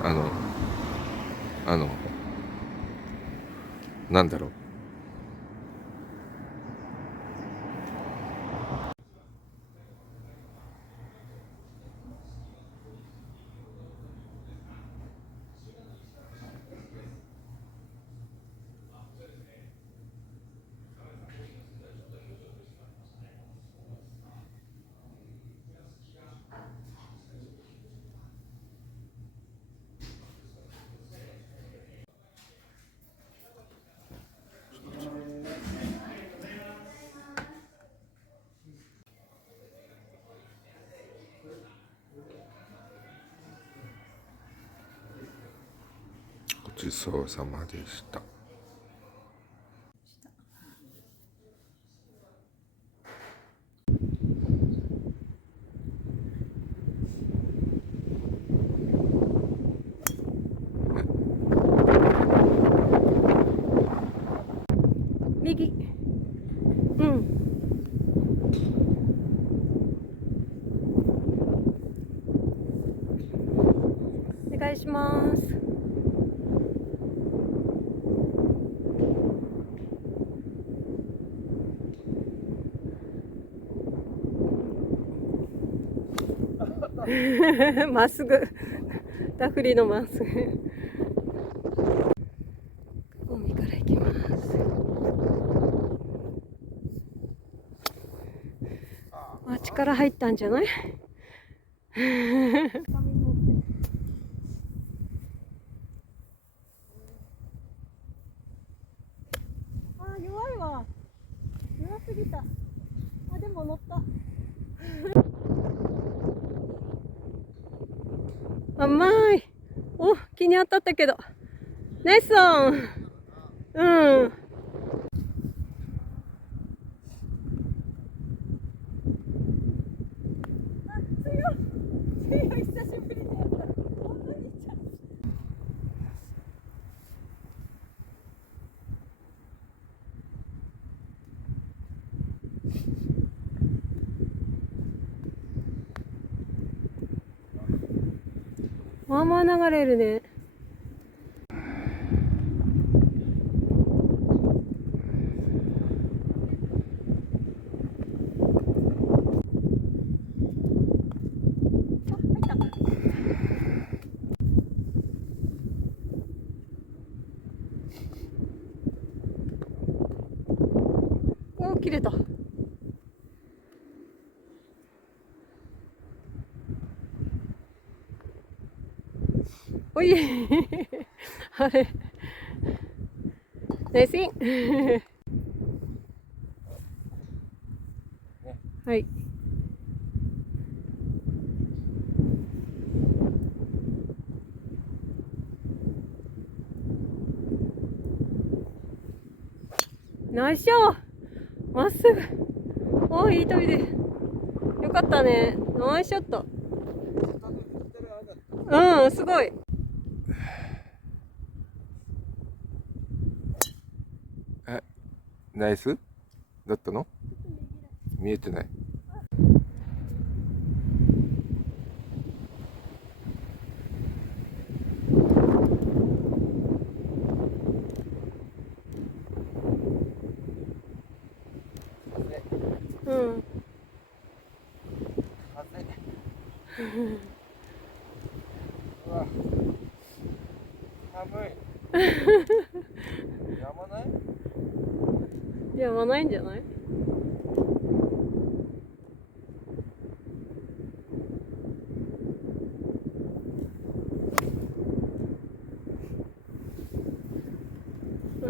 あのあのなんだろう、ごちそうさまでした。右。うん。お願いします。まっすぐ。ダフリのまっすぐ。海から行きます。あっちから入ったんじゃない？あ、弱いわ。弱すぎた。あ、でも乗った。甘い。お、気に当たったけど。ナイスオン。うん。強い、久しぶりにやった。こんなにいっちゃう。まあまあ流れるね。おー、切れた。おいあれナイスインはい。ナイスショー。まっすぐ。おー、いい飛びで。よかったね。ナイスショット。うん、すごい。ナイスだったの？見えてない。うん。うわ、寒い。やまない？やまないんじゃない？う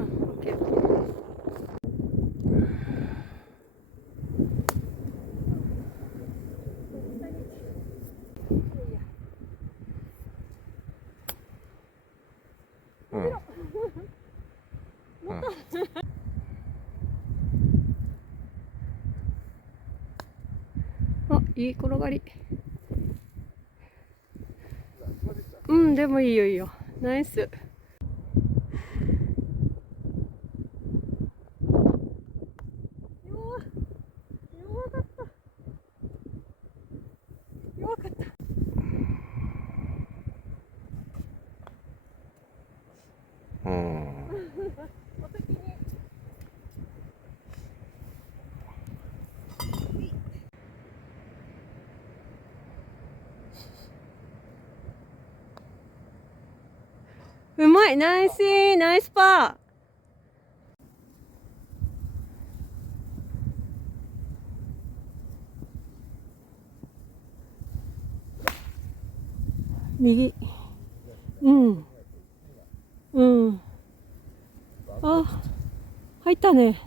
ん、オッケーオッケー。うん。うん。あ、いい転がり。うん、でもいいよいいよ。ナイス。弱かった。弱かった。うまい、ナイスナイスパー。右。うん。うん。あ、入ったね。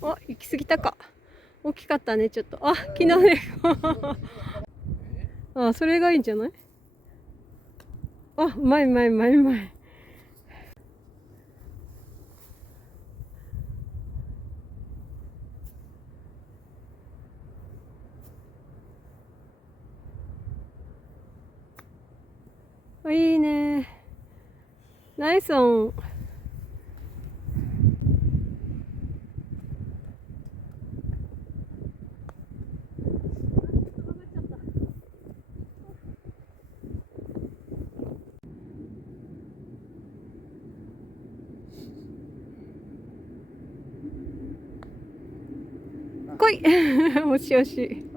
あ、行き過ぎたか。大きかったね、ちょっと。あ、昨日ね。あ、それがいいんじゃない？あ、うまいうまいうまいうまい。いいね。ナイスオン。来い。惜しい惜しい。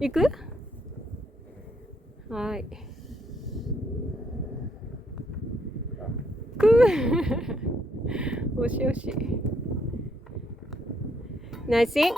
行く？はい。惜しい惜しい。ナイスイン。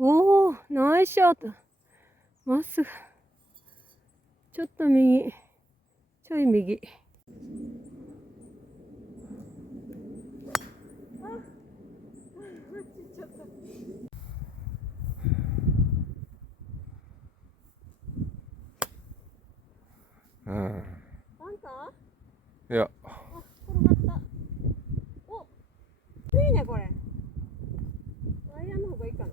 おお、ナイスショット。まっすぐ。ちょっと右。ちょい右。うん。あんた？いや、あ、転がった。お、いいねこれ。アイアンの方がいいかな。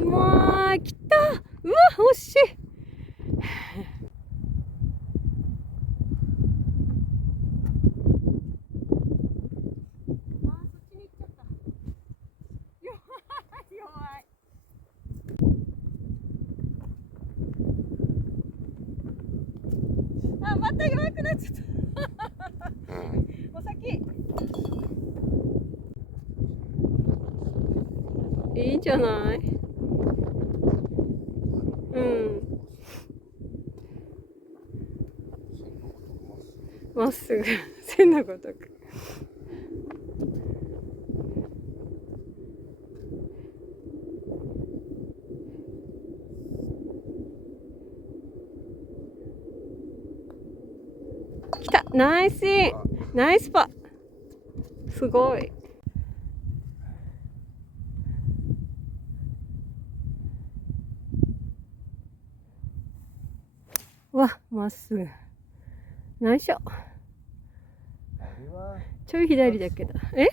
もう、来た。うわ、惜しい。あ、また弱くなっちゃった。うん。お先。いいんじゃない？うん。まっすぐ。線のごとく。来た。ナイスイン。ナイスパ。すごい。わ、まっすぐ。ナイスショ。ちょい左だけど。え？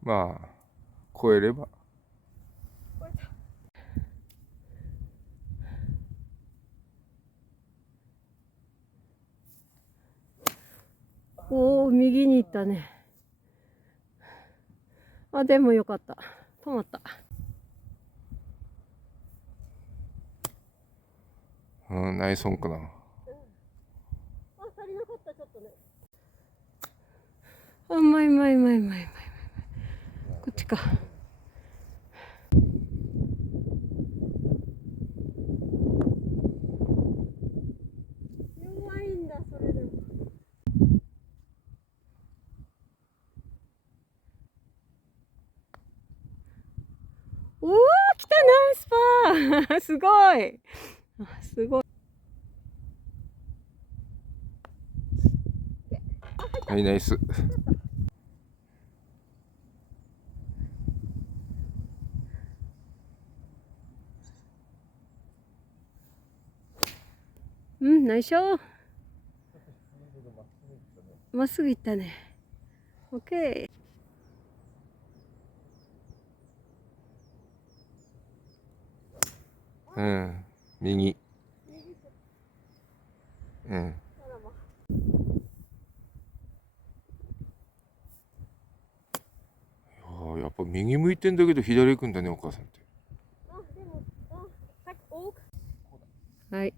まあ、超えれば。おお、右に行ったね。あ、でもよかった。止まった。うん、ナイスオンかな。あ、足りなかった、ちょっとね。あ、うまいうまいうまいうまいうまい。こっちか。弱いんだ、それでも。おお、来た、ナイスパー。すごい。すごい。うはい、ナイス。うん、ナイスショー。まっすぐ行ったね。オッケうん、右。うん。やっぱ右向いてんだけど左行くんだね、お母さんって。ー。はい。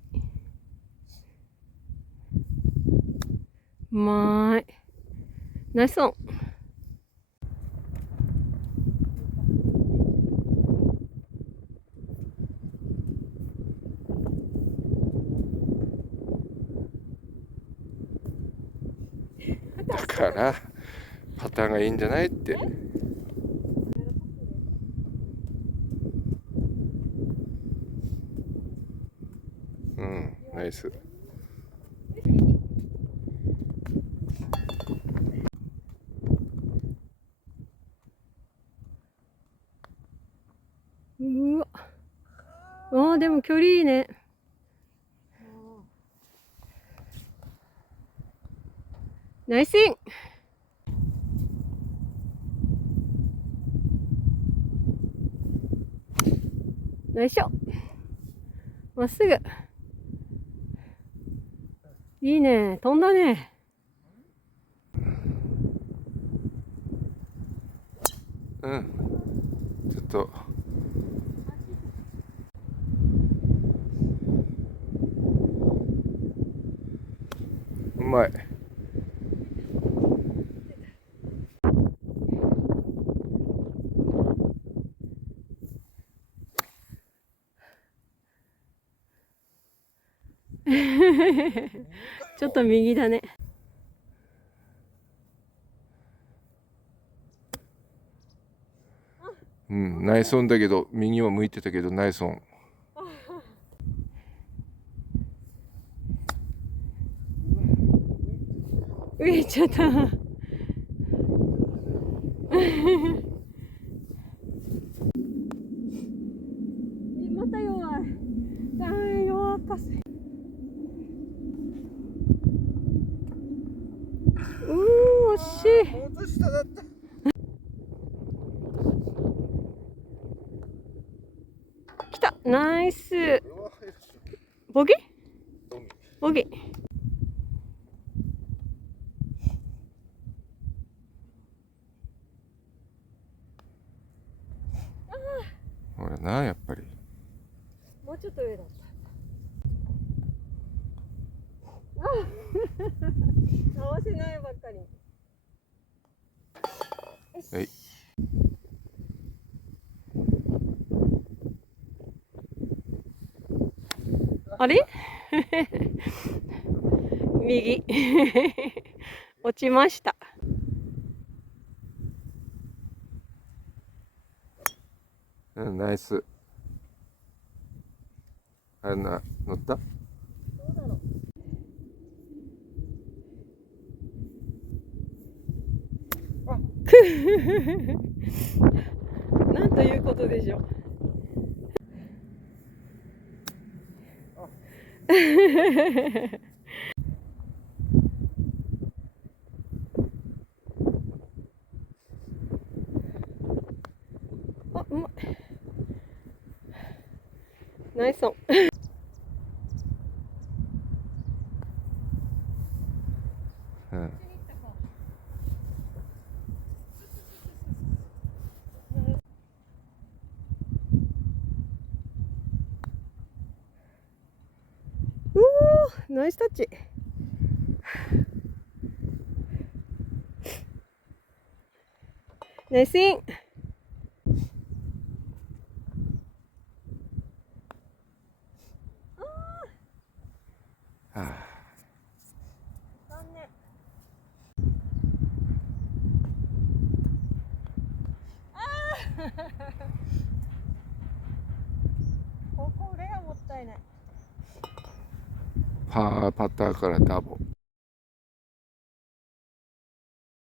うまーい。ナイスオン。だからパターンがいいんじゃないって。うん、ナイス。うわ。ああ、でも距離いいね。ナイスイン。ナイスショー。まっすぐ。いいね。飛んだね。うん。ちょっと。うまい。ちょっと右だね。うん、ナイスオンだけど右は向いてたけどナイスオン。浮いちゃった。また弱い。弱かせ。惜しい。もうちょっと下だった。来た。ナイス。ボギ？ボギ。ほらな、やっぱり。もうちょっと上だった。合わせないばっかり。はい。あれ右落ちました。うん、ナイス。あれな、乗った？どうだろう。なんということでしょう。あ、うまい。ナイスオン。うん。ナイスタッチ。ナイスイン。はあ。残念。ここレアもったいない。パターからダボ。